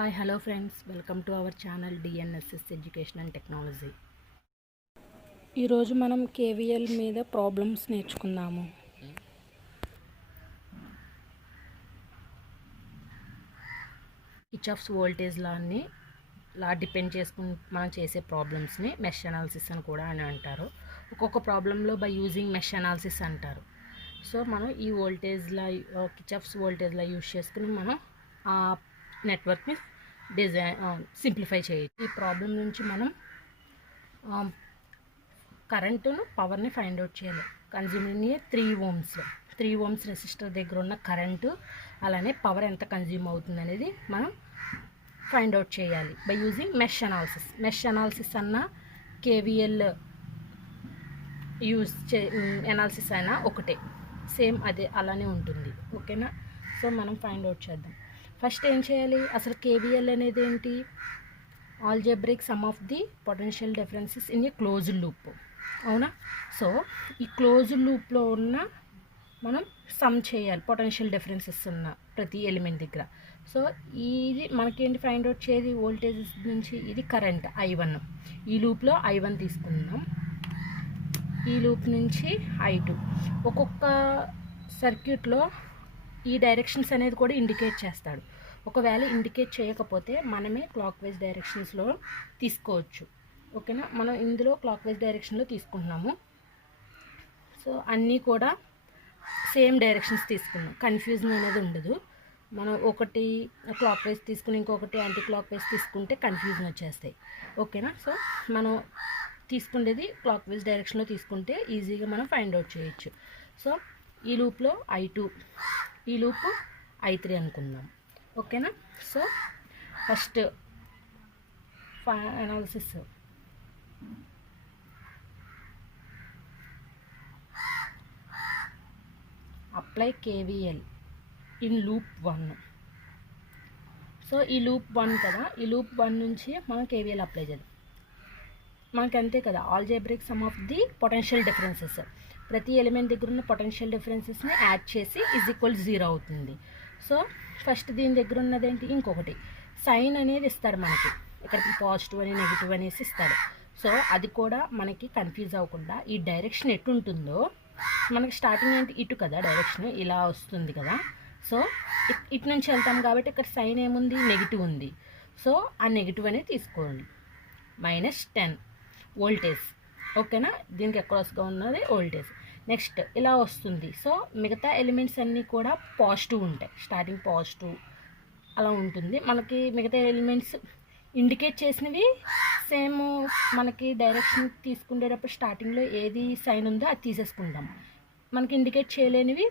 Hi hello friends, welcome to our channel DNSS education and technology. ఈరోజు మనం KVL మీద problems నేర్చుకుందాము. Kirchhoff's voltage law depend చేసుకుని మనం చేసే ప్రాబ్లమ్స్ని మెష్ అనాలిసిస్ అని కూడా అంటారు. ఒక్కొక్క ప్రాబ్లంలో బై యూజింగ్ మెష్ అనాలిసిస్ అంటారు. సో మనం ఈ కిర్చాఫ్స్ వోల్టేజ్ లా యూజ్ చేసుకుని మనం ఆ నెట్వర్క్ని సింప్లిఫై చేయొచ్చు. ఈ ప్రాబ్లం నుంచి మనం కరెంటును, పవర్ని ఫైండ్ అవుట్ చేయాలి. కన్జ్యూమింగ్ 3 ohms రెసిస్టర్ దగ్గర ఉన్న కరెంటు అలానే పవర్ ఎంత కన్జ్యూమ్ అవుతుంది అనేది మనం ఫైండ్ అవుట్ చేయాలి బై యూజింగ్ మెష్ అనాలిసిస్ అన్న కేవీఎల్ అనాలిసిస్ అయినా ఒకటే, సేమ్ అదే అలానే ఉంటుంది. ఓకేనా? సో మనం ఫైండ్ అవుట్ చేద్దాం. ఫస్ట్ ఏం చేయాలి? అసలు కేవీఎల్ అనేది ఏంటి? Algebraic some of the potential differences in a closed loop. అవునా? సో ఈ క్లోజ్డ్ లూప్లో ఉన్న మనం సమ్ చేయాలి పొటెన్షియల్ డిఫరెన్సెస్ ఉన్న ప్రతి ఎలిమెంట్ దగ్గర. సో ఇది మనకేంటి ఫైండ్ అవుట్ చేయాలి? వోల్టేజెస్ నుంచి ఇది కరెంట్ I1, ఈ లూప్లో I1 తీసుకుందాం, ఈ లూప్ నుంచి I2. ఒక్కొక్క సర్క్యూట్లో ఈ డైరెక్షన్స్ అనేది కూడా ఇండికేట్ చేస్తాడు. ఒకవేళ ఇండికేట్ చేయకపోతే మనమే క్లాక్ వైజ్ డైరెక్షన్స్లో తీసుకోవచ్చు. ఓకేనా? మనం ఇందులో క్లాక్ వైజ్ డైరెక్షన్లో తీసుకుంటున్నాము. సో అన్నీ కూడా సేమ్ డైరెక్షన్స్ తీసుకున్నాం, కన్ఫ్యూజన్ అనేది ఉండదు. మనం ఒకటి క్లాక్ వైజ్ తీసుకుని ఇంకొకటి యాంటీ క్లాక్ వైజ్ తీసుకుంటే కన్ఫ్యూజన్ వచ్చేస్తాయి. ఓకేనా? సో మనం తీసుకునేది క్లాక్ వైజ్ డైరెక్షన్లో తీసుకుంటే ఈజీగా మనం ఫైండ్ అవుట్ చేయొచ్చు. సో ఈ లూప్లో I2, ఈ లూప్ I3 అనుకుందాం. ఓకేనా? So first analysis apply KVL in loop 1. So ఈ లూప్ 1 కదా, ఈ లూప్ 1 నుంచి మనం కేవీఎల్ అప్లై చేద్దాం. మనకి అంతే కదా, algebraic some of the potential differences, ప్రతి ఎలిమెంట్ దగ్గర ఉన్న పొటెన్షియల్ డిఫరెన్సెస్ని యాడ్ చేసి =0 అవుతుంది. సో ఫస్ట్ దీని దగ్గర ఉన్నదేంటి? ఇంకొకటి సైన్ అనేది ఇస్తాడు మనకి, ఇక్కడ పాజిటివ్ అని నెగిటివ్ అనేసి ఇస్తాడు. సో అది కూడా మనకి కన్ఫ్యూజ్ అవ్వకుండా ఈ డైరెక్షన్ ఎటు ఉంటుందో, మనకి స్టార్టింగ్ ఏంటి ఇటు కదా, డైరెక్షన్ ఇలా వస్తుంది కదా. సో ఇటు నుంచి వెళ్తాం కాబట్టి ఇక్కడ సైన్ ఏముంది? నెగిటివ్ ఉంది. సో ఆ నెగిటివ్ అనేది తీసుకోండి, -10 వోల్టేజ్. ఓకేనా? దీనికి అక్రాస్గా ఉన్నది వోల్టేజ్. నెక్స్ట్ ఇలా వస్తుంది. సో మిగతా ఎలిమెంట్స్ అన్నీ కూడా పాజిటివ్ ఉంటాయి, స్టార్టింగ్ పాజిటివ్ అలా ఉంటుంది. మనకి మిగతా ఎలిమెంట్స్ ఇండికేట్ చేసినవి సేమ్, మనకి డైరెక్షన్ తీసుకునేటప్పుడు స్టార్టింగ్లో ఏది సైన్ ఉందో అది తీసేసుకుంటాం. మనకి ఇండికేట్ చేయలేనివి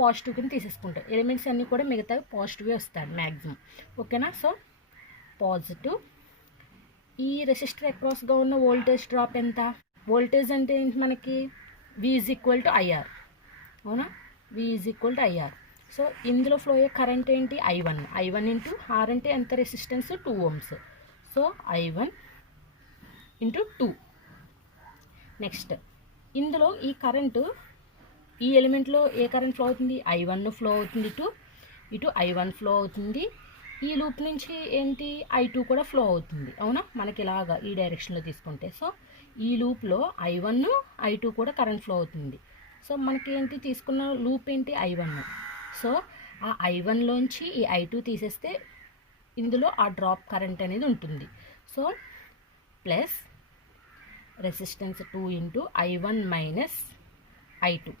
పాజిటివ్ కింద తీసేసుకుంటాం. ఎలిమెంట్స్ అన్నీ కూడా మిగతావి పాజిటివే వస్తాయి మ్యాక్సిమం. ఓకేనా? So positive. ఈ రెసిస్టర్ అక్రాస్గా ఉన్న వోల్టేజ్ డ్రాప్ ఎంత? వోల్టేజ్ అంటే ఏంటి మనకి? V = IR. అవునా? V = IR. సో ఇందులో ఫ్లో అయ్యే కరెంట్ ఏంటి? I1 × R అంటే ఎంత? Resistance 2 ohms. So I1 × 2. Next ఇందులో ఈ కరెంటు, ఈ ఎలిమెంట్లో ఏ కరెంట్ ఫ్లో అవుతుంది? I1 ఫ్లో అవుతుంది, ఇటు I1 ఫ్లో అవుతుంది. ఈ లూప్ నుంచి ఏంటి? I2 కూడా ఫ్లో అవుతుంది. అవునా? మనకి ఇలాగా ఈ డైరెక్షన్లో తీసుకుంటే, సో ఈ లూప్లో I1 I2 కూడా కరెంట్ ఫ్లో అవుతుంది. సో మనకి ఏంటి తీసుకున్న లూప్ ఏంటి? I1. సో ఆ I1లోంచి ఈ I2 తీసేస్తే ఇందులో ఆ డ్రాప్ కరెంట్ అనేది ఉంటుంది. So plus resistance 2 × I1 - I2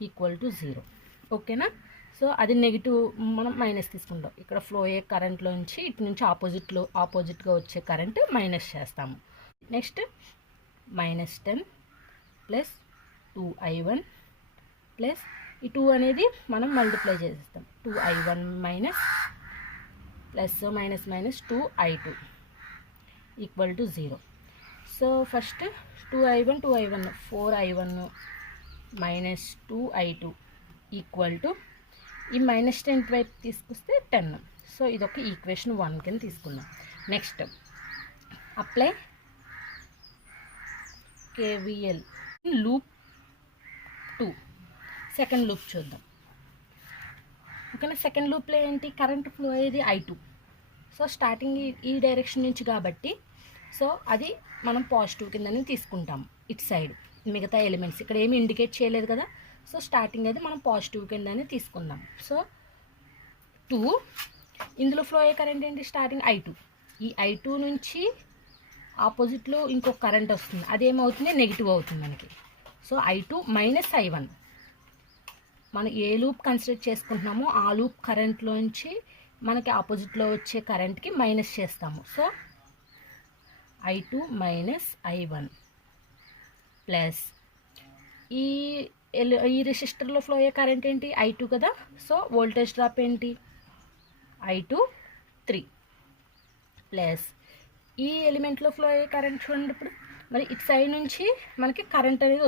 = 0. ఓకేనా? సో అది నెగిటివ్, మనం మైనస్ తీసుకుంటాం. ఇక్కడ ఫ్లో అయ్యే కరెంట్లోంచి ఇటు నుంచి ఆపోజిట్గా వచ్చే కరెంట్ మైనస్ చేస్తాము. నెక్స్ట్ -10 + 2I1 ప్లస్ ఈ 2 అనేది మనం మల్టిప్లై చేసేస్తాం. 2I1 - +-2I2 = 0. So first 2I1 4I1 - 2I2 = ఈ -10 వైపు తీసుకొస్తే 10. సో ఇదొక ఈక్వేషన్ 1 కింద తీసుకుందాం. Next apply KVL loop 2. Second loop చూద్దాం. ఓకేనా? సెకండ్ లూప్లో ఏంటి? కరెంట్ ఫ్లో అయ్యేది I2. సో స్టార్టింగ్ ఈ డైరెక్షన్ నుంచి కాబట్టి సో అది మనం పాజిటివ్ కిందని తీసుకుంటాం ఇటు సైడ్. మిగతా ఎలిమెంట్స్ ఇక్కడ ఏమి ఇండికేట్ చేయలేదు కదా, సో స్టార్టింగ్ అయితే మనం పాజిటివ్ కిందని తీసుకుందాం. సో 2 ఇందులో ఫ్లో అయ్యే కరెంట్ ఏంటి, స్టార్టింగ్ I2. ఈ I2 నుంచి ఆపోజిట్లో ఇంకొక కరెంట్ వస్తుంది, అదేమవుతుంది, నెగిటివ్ అవుతుంది మనకి. సో I2 మైనస్ I1, మనం ఏ లూప్ కన్సిడర్ చేసుకుంటున్నామో ఆ లూప్ కరెంట్లోంచి మనకి ఆపోజిట్లో వచ్చే కరెంట్కి మైనస్ చేస్తాము. So I2 minus I1 plus ఈ రెసిస్టర్లో ఫ్లో అయ్యే కరెంట్ ఏంటి, I2 కదా. సో వోల్టేజ్ డ్రాప్ ఏంటి, I2 3 ప్లస్ ఈ ఎలిమెంట్లో ఫ్లో అయ్యే కరెంట్ చూడండి. ఇప్పుడు మరి ఇటు సైడ్ నుంచి మనకి కరెంట్ అనేది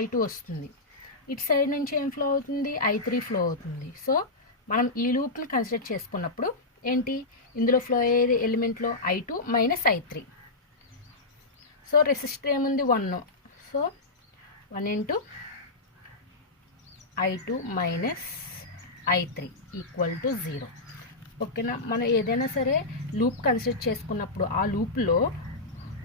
I2 వస్తుంది, ఇటు సైడ్ నుంచి ఏం ఫ్లో అవుతుంది, I3 ఫ్లో అవుతుంది. సో మనం ఈ లూప్ని కన్సిడర్ చేసుకున్నప్పుడు ఏంటి, ఇందులో ఫ్లో అయ్యేది ఎలిమెంట్లో I2 minus I3. So resistor ఏముంది, 1. So 1 into I2 minus I3 equal to 0. ఓకేనా. మనం ఏదైనా సరే లూప్ కన్సిడర్ చేసుకున్నప్పుడు ఆ లూప్లో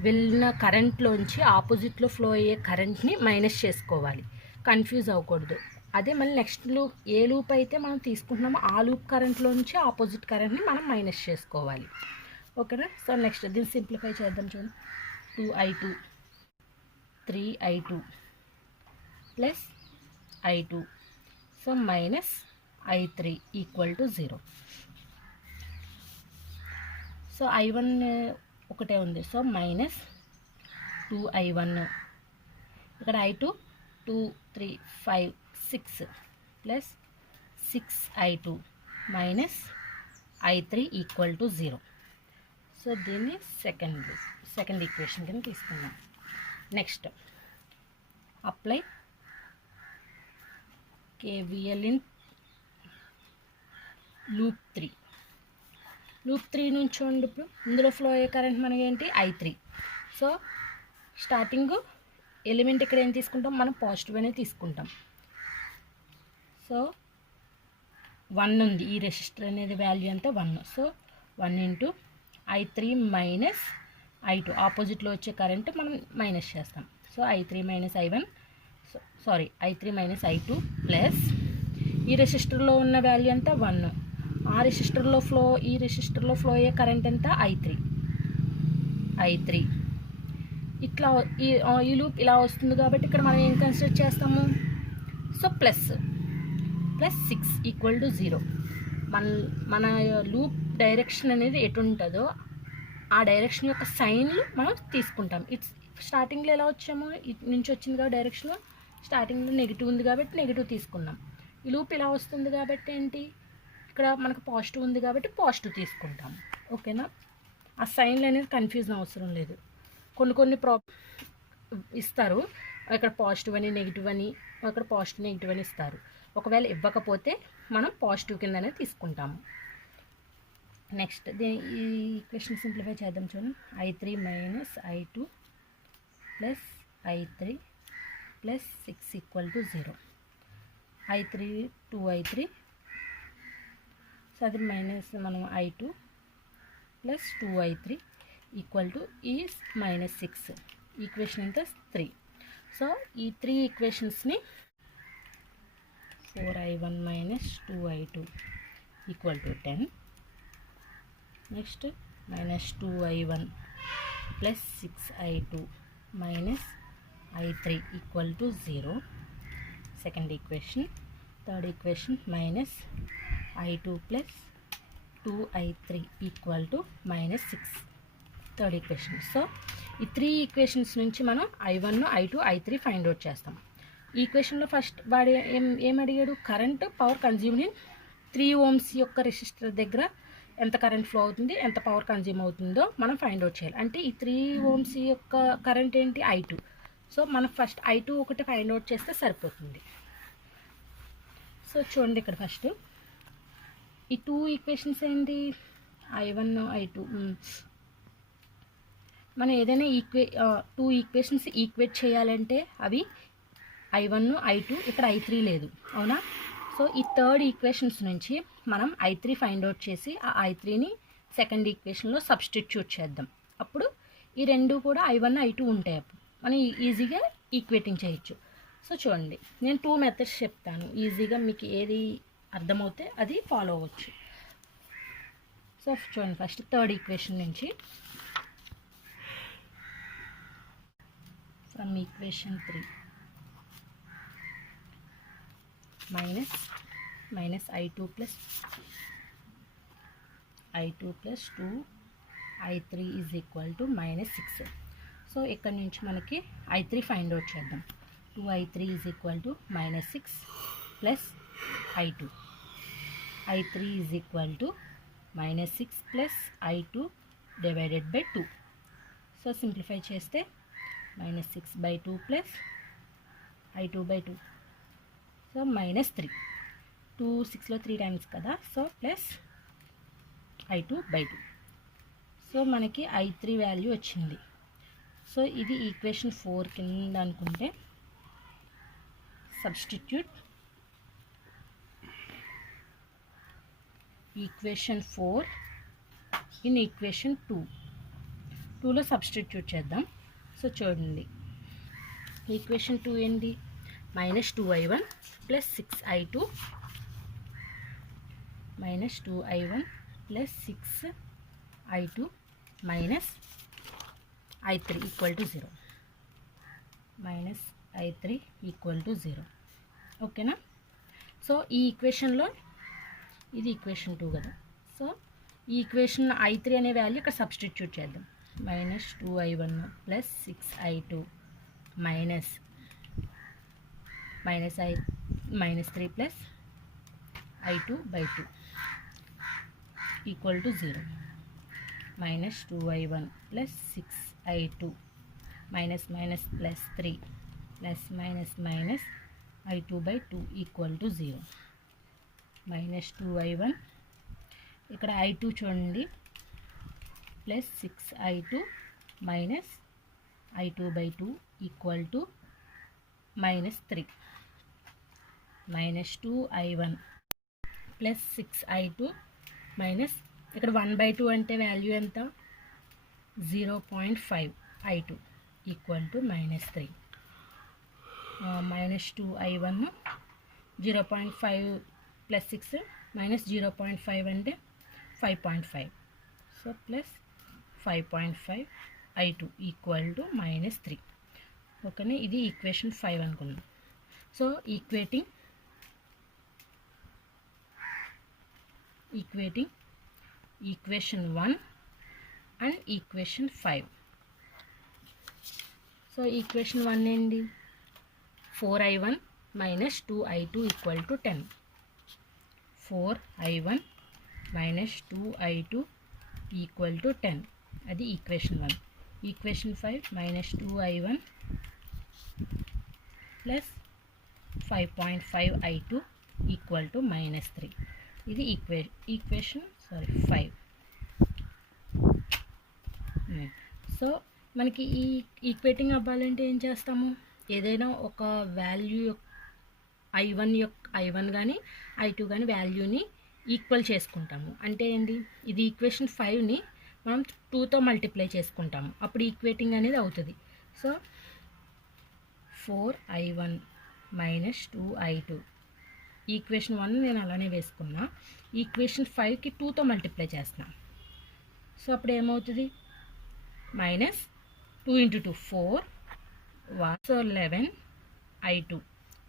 వెళ్ళిన కరెంట్లోంచి ఆపోజిట్లో ఫ్లో అయ్యే కరెంట్ని మైనస్ చేసుకోవాలి, కన్ఫ్యూజ్ అవ్వకూడదు. అదే మళ్ళీ నెక్స్ట్ లూప్ ఏ లూప్ అయితే మనం తీసుకుంటున్నామో ఆ లూప్ కరెంట్లోంచి ఆపోజిట్ కరెంట్ని మనం మైనస్ చేసుకోవాలి. ఓకేనా. సో నెక్స్ట్ దీన్ని సింప్లిఫై చేద్దాం. చూడండి, 2I2 3I2 plus I2, so minus I3 equal to 0. So I1 ఒకటే ఉంది, సో మైనస్ 2I1, ఇక్కడ I2 2 3 5 6 plus 6I2 minus I3 equal to 0. So దీన్ని సెకండ్ ఈక్వేషన్ కింద తీసుకుందాం. Next apply KVL in loop 3. Loop 3 నుంచి చూడండి, ఇప్పుడు ఇందులో ఫ్లో అయ్యే కరెంట్ మనకి ఏంటి, I3. సో స్టార్టింగ్ ఎలిమెంట్ ఇక్కడ ఏం తీసుకుంటాం, మనం పాజిటివ్ అనేది తీసుకుంటాం. సో 1 ఉంది, ఈ రెసిస్టర్ అనేది వాల్యూ అంతా 1. So 1 into I3 minus I2, ఆపోజిట్లో వచ్చే కరెంట్ మనం మైనస్ చేస్తాం. So I3 minus I1, I3 minus I2 plus ఈ రెసిస్టర్లో ఉన్న వాల్యూ అంతా 1. ఈ రెసిస్టర్లో ఫ్లో అయ్యే కరెంట్ ఎంత, I3. ఇట్లా ఈ లూప్ ఇలా వస్తుంది కాబట్టి ఇక్కడ మనం ఏం కన్సిడర్ చేస్తాము, సో ప్లస్ 6 ఈక్వల్ టు 0. మన లూప్ డైరెక్షన్ అనేది ఎటు ఉంటుందో ఆ డైరెక్షన్ యొక్క సైన్లు మనం తీసుకుంటాం. ఇట్స్ స్టార్టింగ్లో ఎలా వచ్చామో ఇటు నుంచి వచ్చింది కాబట్టి డైరెక్షన్ స్టార్టింగ్లో నెగిటివ్ ఉంది కాబట్టి నెగిటివ్ తీసుకున్నాం. ఈ లూప్ ఇలా వస్తుంది కాబట్టి ఏంటి, ఇక్కడ మనకు పాజిటివ్ ఉంది కాబట్టి పాజిటివ్ తీసుకుంటాం. ఓకేనా. ఆ సైన్లు అనేది కన్ఫ్యూజన్ అవసరం లేదు. కొన్ని ఇస్తారు, ఇక్కడ పాజిటివ్ అని నెగిటివ్ అని, అక్కడ పాజిటివ్ నెగిటివ్ అని ఇస్తారు. ఒకవేళ ఇవ్వకపోతే మనం పాజిటివ్ కిందనే తీసుకుంటాము. నెక్స్ట్ ఈ ఈక్వేషన్ సింప్లిఫై చేద్దాం. చూడండి, I3 minus I2 plus I3 plus 6 equal to 0. I3 2I3, so అది మైనస్ మనం I2 plus 2I3 equal to ఈ మైనస్ 6. ఈక్వేషన్ ఎంత, 3. సో ఈ 3 ఈక్వేషన్స్ని 4I1 minus 2I2 equal to 10. Next minus 2I1 plus 6I2 minus I3 equal to 0. Second equation. Third equation minus I2 plus 2I3 equal to minus 6. Third equation. So ఈ 3 equations నుంచి మనం I1, I2, I3 find out చేస్తాం. ఈ ఈక్వేషన్లో first వాడు ఏం అడిగాడు, current power consumed in 3 ohms యొక్క resistor దగ్గర ఎంత కరెంట్ ఫ్లో అవుతుంది, ఎంత పవర్ కన్జ్యూమ్ అవుతుందో మనం ఫైండ్ అవుట్ చేయాలి. అంటే ఈ 3 ohms యొక్క కరెంట్ ఏంటి, I2. సో మనం ఫస్ట్ I2 ఒకటి ఫైండ్ అవుట్ చేస్తే సరిపోతుంది. సో చూడండి, ఇక్కడ ఫస్ట్ ఈ 2 ఈక్వేషన్స్ ఏంటి, I1, I2. మనం ఏదైనా 2 ఈక్వేషన్స్ ఈక్వేట్ చేయాలంటే అవి I1, I2, ఇక్కడ I3 లేదు, అవునా. సో ఈ థర్డ్ ఈక్వేషన్స్ నుంచి మనం I3 ఫైండ్ అవుట్ చేసి ఆ I3ని సెకండ్ ఈక్వేషన్లో సబ్స్టిట్యూట్ చేద్దాం. అప్పుడు ఈ రెండు కూడా I1 I2 ఉంటాయి. అప్పుడు మనం ఈజీగా ఈక్వేటింగ్ చేయొచ్చు. సో చూడండి, నేను 2 మెథడ్స్ చెప్తాను, ఈజీగా మీకు ఏది అర్థమవుతే అది ఫాలో అవ్వచ్చు. సో చూడండి, ఫస్ట్ థర్డ్ ఈక్వేషన్ నుంచి from equation 3 minus I2 plus 2 I3 is equal to -6. So ఇక్కడ నుంచి మనకి I3 ఫైండ్ అవుట్ చేద్దాం. 2I3 is equal to -6 plus I2. I3 is equal to -6 plus I2 divided by 2. So simplify చేస్తే -6/2 plus I2/2. So -3. 2 6లో 3 times కదా, so plus I2/2. So మనకి I3 value వచ్చింది. So ఇది equation 4 కింద అనుకుంటే substitute equation 4 in equation 2లో substitute చేద్దాం. So చూడండి, ఈక్వేషన్ 2 ఏంటి? -2I1 plus 6I2 -2I1 plus 6I2 minus I3 equal to 0. -I3 equal to 0. ఓకేనా? సో ఈ ఈక్వేషన్లో ఇది ఈక్వేషన్ 2 కదా. సో ఈ ఈక్వేషన్ I3 అనే వాల్యూ ఇక్కడ సబ్స్టిట్యూట్ చేద్దాం. -2I1 plus 6I2 minus -3 plus I2/2 equal to 0. -2I1 plus 6I2 minus plus 3 plus I2/2 equal to 0. -2I1 ఇక్కడ I2 చూడండి, plus 6I2 minus I2/2 equal to -3. -2I1 plus 6I2 minus ఇక్కడ 1/2 అంటే value ఎంత? 0.5 I2 equal to -3. -2I1 0.5 plus 6 minus 0.5 అంటే 5.5. So plus 5.5 I2 equal to -3. ఓకేనా? ఇది equation 5 అనుకున్నాం. So equating equation 1 and equation 5. So equation 1 ఏంటి? 4I1 minus 2I2 equal to 10. 4I1 minus 2I2 equal to 10. అది equation 1. Equation 5 -2I1 plus 5.5 I2 equal to -3. ఇది equation 5. So మనకి ఈ equating అవ్వాలంటే ఏం చేస్తాము? ఏదైనా ఒక వాల్యూ I1 కానీ I2 కానీ వాల్యూని ఈక్వల్ చేసుకుంటాము. అంటే ఏంటి? ఇది ఈక్వేషన్ 5ని మనం 2తో మల్టిప్లై చేసుకుంటాము, అప్పుడు ఈక్వేటింగ్ అనేది అవుతుంది. So 4I1 minus 2I2 equation 1 నేను అలానే వేసుకున్నా. ఈక్వేషన్ 5కి 2తో మల్టిప్లై చేస్తున్నా. సో అప్పుడు ఏమవుతుంది? -2 × 2 4 so 11I2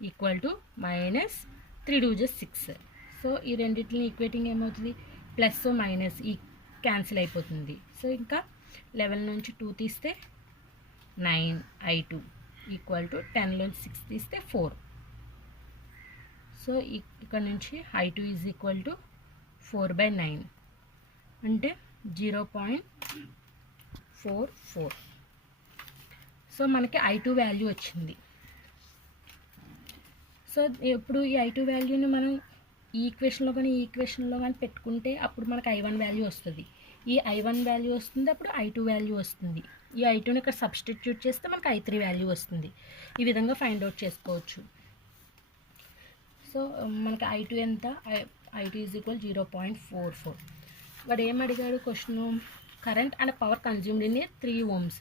equal to -3 2 6. So ఈ రెండింటిని ఈక్వేటింగ్ ఏమవుతుంది? ప్లస్ మైనస్ ఈ క్యాన్సిల్ అయిపోతుంది. సో ఇంకా 11 నుంచి 2 తీస్తే 9I2 ఈక్వల్ టు 10లోంచి 6 తీస్తే 4. సో ఇక్కడ నుంచి I2 ఈజ్ ఈక్వల్ టు 4/9 అంటే 0.44. సో మనకి I2 వాల్యూ వచ్చింది. సో ఇప్పుడు ఈ I2 వాల్యూని మనం ఈ ఈక్వేషన్లో కానీ పెట్టుకుంటే అప్పుడు మనకు I1 వాల్యూ వస్తుంది. ఈ I1 వాల్యూ వస్తుంది, అప్పుడు I2 వాల్యూ వస్తుంది. ఈ I2ని ఇక్కడ సబ్స్టిట్యూట్ చేస్తే మనకు I3 వాల్యూ వస్తుంది. ఈ విధంగా ఫైండ్ అవుట్ చేసుకోవచ్చు. సో మనకి I2 ఎంత? I2 is equal 0.44. వాడు ఏం అడిగాడు question, current and power consumed in 3 ohms.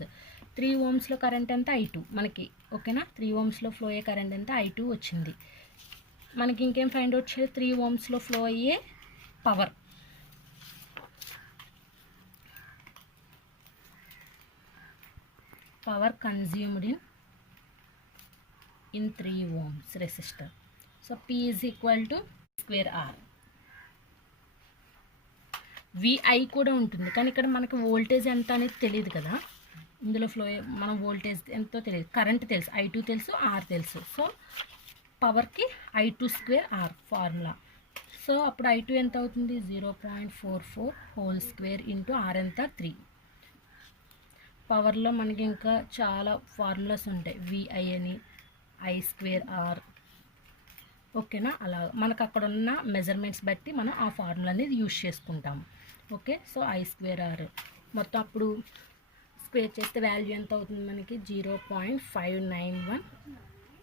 3 ohmsలో కరెంట్ ఎంత I2 మనకి, ఓకేనా. 3 ohmsలో ఫ్లో అయ్యే కరెంట్ ఎంత I2 వచ్చింది. మనకి ఇంకేం ఫైండ్ అవుట్ చేయాలి, 3 ohmsలో ఫ్లో అయ్యే power. Power consumed in 3 ohms resistor. So P is equal to square R. VI కూడా ఉంటుంది, కానీ ఇక్కడ మనకి వోల్టేజ్ ఎంత అనేది తెలియదు కదా. ఇందులో ఫ్లో మనం వోల్టేజ్ ఎంతో తెలియదు, కరెంట్ తెలుసు, I2 తెలుసు, R తెలుసు. సో పవర్కి I2 square R formula. So అప్పుడు I2 ఎంత అవుతుంది, 0.44 హోల్ స్క్వేర్ ఇంటూ R ఎంత 3. పవర్లో మనకి ఇంకా చాలా ఫార్ములాస్ ఉంటాయి, VI అని, I స్క్వేర్ R, ఓకేనా. అలా మనకు అక్కడ ఉన్న మెజర్మెంట్స్ బట్టి మనం ఆ ఫార్ములా అనేది యూజ్ చేసుకుంటాము, okay. So I square R మొత్తం అప్పుడు స్క్వేర్ చేస్తే వాల్యూ ఎంత అవుతుంది మనకి, 0.591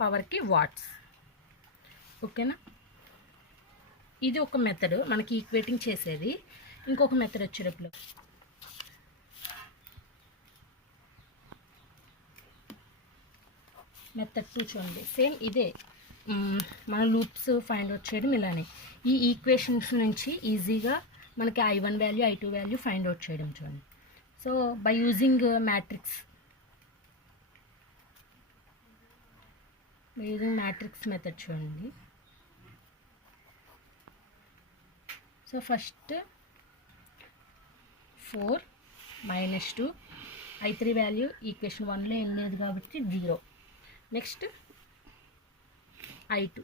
పవర్కి వాట్స్, ఓకేనా. ఇది ఒక మెథడ్ మనకి ఈక్వేటింగ్ చేసేది. ఇంకొక మెథడ్ వచ్చేటప్పుడు మెథడ్ 2 చూడండి, సేమ్ ఇదే. మన లూప్స్ ఫైండ్ అవుట్ చేయడం ఇలానే. ఈ ఈక్వేషన్స్ నుంచి ఈజీగా మనకి I1 value I2 value find out చేయడం చూడండి. So by using matrix method చూడండి. So first 4 - 2 I3 value equation 1లో ఏం లేదు కాబట్టి 0. నెక్స్ట్ I2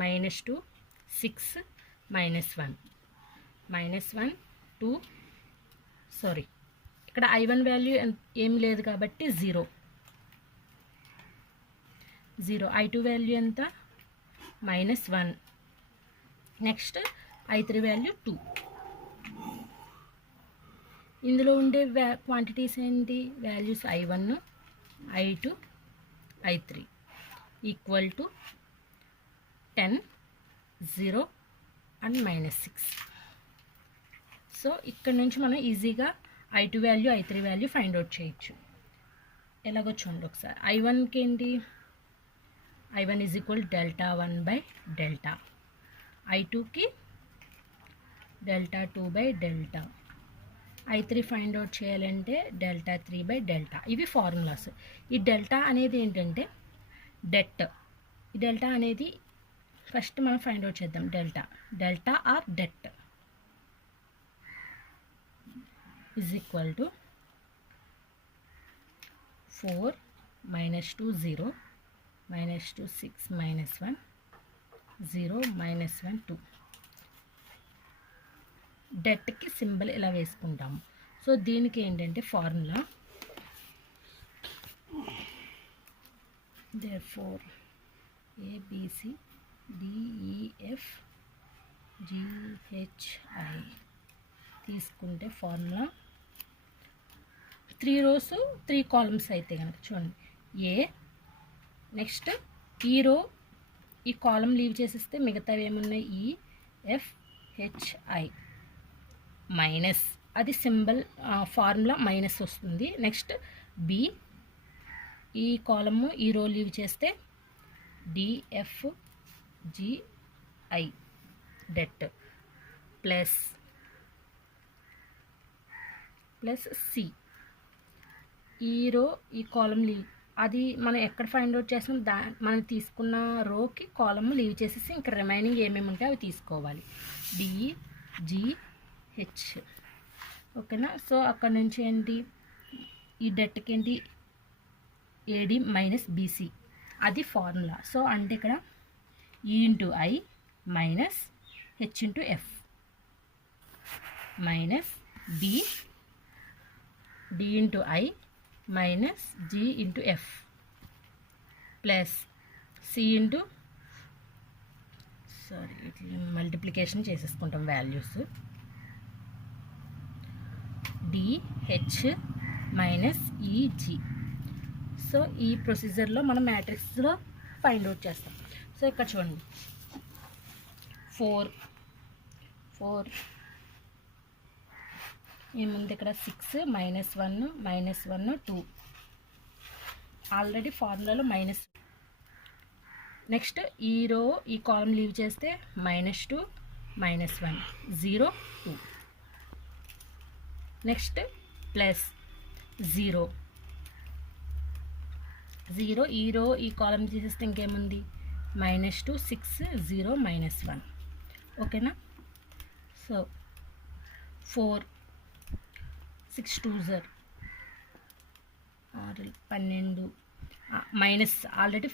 -2 6 -1 -1 2 సారీ ఇక్కడ I1 వాల్యూ ఏం లేదు కాబట్టి 0. I2 వాల్యూ ఎంత -1. Next I3 value 2. ఇందులో ఉండే క్వాంటిటీస్ ఏంటి, values I1 I2 I3 equal to 10 0 and -6. So ఇక్కడ నుంచి మనం ఈజీగా I2 value I3 value find out చేయొచ్చు. ఎలాగో చూడండి ఒకసారి. I1కి ఏంటి, I1 ఈజ్ ఈక్వల్ Δ1/Δ. I2కి Δ2/Δ. I3 ఫైండ్ అవుట్ చేయాలంటే Δ3/Δ. ఇవి ఫార్ములాస్. ఈ డెల్టా అనేది ఏంటంటే డెట్. ఈ డెల్టా అనేది ఫస్ట్ మనం ఫైండ్ అవుట్ చేద్దాం. Delta or det is equal to 4 -2 0 -2 6 -1 0 -1 2. డెట్కి సింబల్ ఇలా వేసుకుంటాము. సో దీనికి ఏంటంటే ఫార్ములా, therefore ABCDEFGHI తీసుకుంటే ఫార్ములా 3 rows 3 columns అయితే కనుక చూడండి. ఏ నెక్స్ట్ ఈ రో ఈ కాలం లీవ్ చేసేస్తే మిగతావి ఏమున్నాయి, EFHI మైనస్, అది సింబల్ ఫార్ములా మైనస్ వస్తుంది. నెక్స్ట్ బి ఈ కాలము ఈ రో లీవ్ చేస్తే DFGI డెట్ ప్లస్ సి ఈ రో ఈ కాలం లీవ్, అది మనం ఎక్కడ ఫైండ్ అవుట్ చేస్తున్నాం, మనం తీసుకున్న రోకి కాలమ్ లీవ్ చేసేసి ఇంకా రిమైనింగ్ ఏమేమి ఉంటే అవి తీసుకోవాలి. DGH ఓకేనా. సో అక్కడ నుంచి ఏంటి, ఈ డెట్కి ఏంటి AD - BC, అది ఫార్ములా. సో అంటే ఇక్కడ E × I minus H × F minus D × I minus G × F plus C × multiplication చేసేసుకుంటాం values, DH minus EG. So ఈ ప్రొసీజర్లో మనం మ్యాట్రిక్స్లో ఫైండ్ అవుట్ చేస్తాం. సో ఇక్కడ చూడండి 4 ఈ ముందు ఇక్కడ 6 -1 -1 2 ఆల్రెడీ ఫార్ములాలో మైనస్. నెక్స్ట్ ఈ రో ఈ కాలం లీవ్ చేస్తే -2 -1 0 2. నెక్స్ట్ ప్లస్ 0 0 ఈ రో ఈ కాలం తీసేస్తే ఇంకేముంది -2 6 0 -1. ఓకేనా. So 4 6 2 0 12 minus already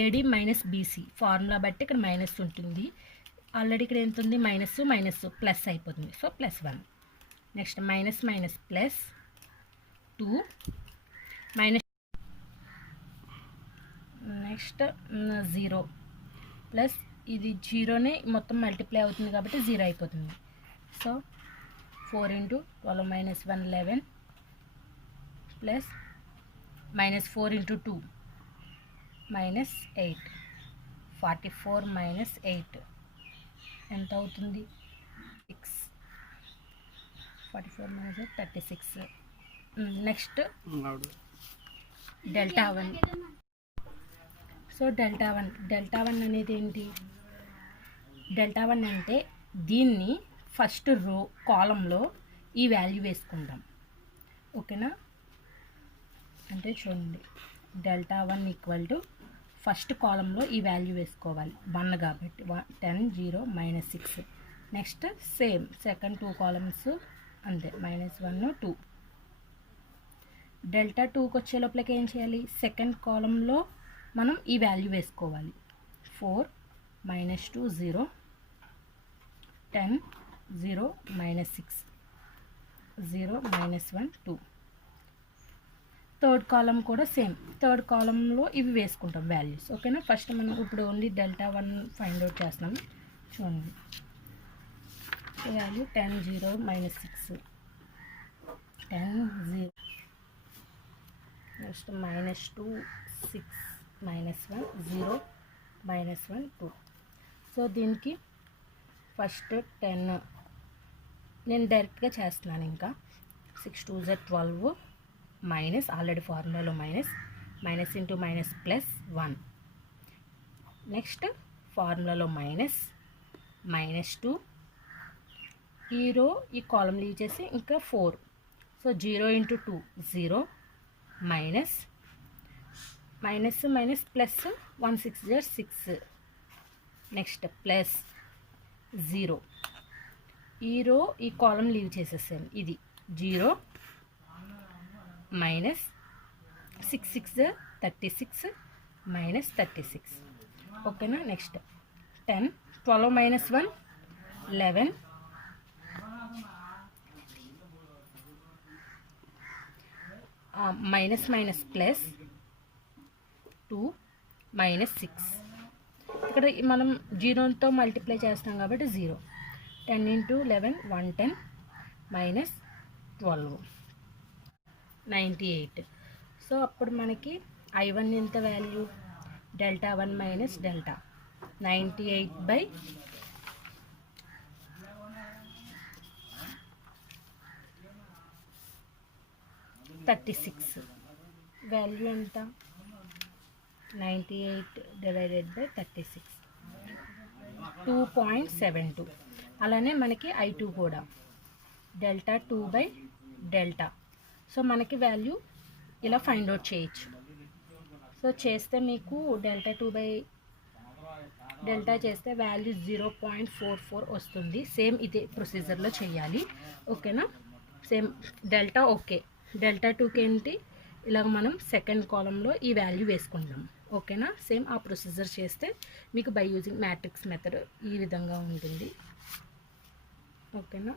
AD minus BC formula బట్టి ఇక్కడ మైనస్ ఉంటుంది. ఆల్రెడీ ఇక్కడ ఎంత ఉంది మైనస్ ప్లస్ అయిపోతుంది. So +1. Next minus plus 2 minus. Next 0 plus ఇది జీరోనే మొత్తం మల్టిప్లై అవుతుంది కాబట్టి 0 అయిపోతుంది. సో 4 × 12 - 1 11 ప్లస్ -4 × 2 -8 44 -8 ఎంత అవుతుంది 6 44 - 36. Next delta 1. సో డెల్టా 1 అనేది ఏంటి? డెల్టా 1 అంటే దీన్ని ఫస్ట్ రో కాలంలో ఈ వాల్యూ వేసుకుంటాం. ఓకేనా. అంటే చూడండి డెల్టా 1 = ఫస్ట్ కాలంలో ఈ వాల్యూ వేసుకోవాలి 1 కాబట్టి 10 0 -6. నెక్స్ట్ సేమ్ సెకండ్ 2 కాలమ్స్ అంతే -1 2. డెల్టా 2కి వచ్చే లోపలికి ఏం చేయాలి? సెకండ్ కాలంలో మనం ఈ వాల్యూ వేసుకోవాలి 4 -2 0 10 0 -6 0 -1 2. థర్డ్ కాలం కూడా సేమ్ థర్డ్ కాలంలో ఇవి వేసుకుంటాం వాల్యూస్. ఓకేనా. ఫస్ట్ మనం ఇప్పుడు ఓన్లీ డెల్టా 1 ఫైండ్ అవుట్ చేస్తున్నాం. చూడండి వాల్యూ 10 0 -6 10 0 నెక్స్ట్ -2 6 -1 0 -1 2. సో దీనికి ఫస్ట్ 10 నేను డైరెక్ట్గా చేస్తున్నాను. ఇంకా 6 2 12 మైనస్ ఆల్రెడీ ఫార్ములాలో మైనస్ ఇంటూ మైనస్ +1. నెక్స్ట్ ఫార్ములాలో -2 ఈ రో ఈ కాలం లీవ్ చేసి ఇంకా 4. So 0 × 2 0 minus plus 1 6 6. Next plus 0 ఈ రో ఈ కాలం లీవ్ చేసేసాను. ఇది 0 -6 6 36 -36. ఓకేనా. Next 10 12 - 1 11 plus 2 -6. ఇక్కడ మనం 0తో మల్టిప్లై చేస్తాం కాబట్టి 0. 10 × 11 110 -12 98. సో అప్పుడు మనకి I1 ఎంత value? Delta 1 minus delta 98/36 value ఎంత? 98/36 2.72. అలానే మనకి I2 కూడా డెల్టా 2/డెల్టా. సో మనకి వాల్యూ ఇలా ఫైండ్ అవుట్ చేయొచ్చు. సో చేస్తే మీకు డెల్టా 2/డెల్టా చేస్తే వాల్యూ 0.44 వస్తుంది. సేమ్ ఇదే ప్రొసీజర్లో చేయాలి. ఓకేనా. Same delta okay. డెల్టా 2కి ఏంటి? ఇలాగ మనం సెకండ్ కాలంలో ఈ వాల్యూ వేసుకుంటాం. ఓకేనా. సేమ్ ఆ ప్రొసీజర్ చేస్తే మీకు బై యూజింగ్ మ్యాట్రిక్స్ మెథడ్ ఈ విధంగా ఉంటుంది. ఓకేనా.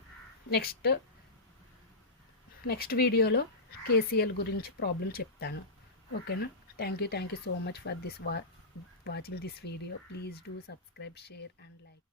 నెక్స్ట్ వీడియోలో KCL గురించి ప్రాబ్లం చెప్తాను. ఓకేనా. Thank you so much for this watching this video. Please do subscribe, share and like.